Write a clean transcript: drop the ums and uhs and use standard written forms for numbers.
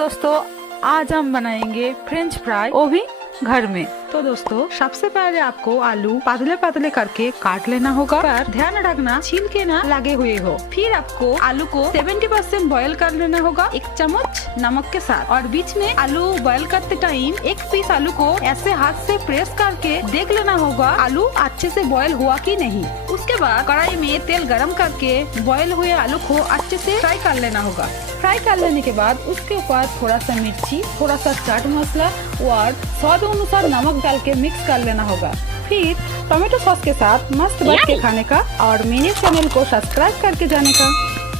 दोस्तों आज हम बनाएंगे फ्रेंच फ्राई, वो भी घर में। तो दोस्तों सबसे पहले आपको आलू पतले पतले करके काट लेना होगा, पर ध्यान रखना छिलके ना लगे हुए हो। फिर आपको आलू को 70% बॉयल कर लेना होगा 1 चम्मच नमक के साथ। और बीच में आलू बॉयल करते टाइम एक पीस आलू को ऐसे हाथ से प्रेस करके देख लेना होगा आलू अच्छे से बॉयल हुआ कि नहीं। उसके बाद कढ़ाई में तेल गरम करके बॉयल हुए आलू को अच्छे से फ्राई कर लेना होगा। फ्राई कर लेने के बाद उसके ऊपर थोड़ा सा मिर्ची, थोड़ा सा चाट मसाला और स्वाद अनुसार नमक डाल के मिक्स कर लेना होगा। फिर टोमेटो सॉस के साथ मस्त बैठ के खाने का और मेरे चैनल को सब्सक्राइब करके जाने का।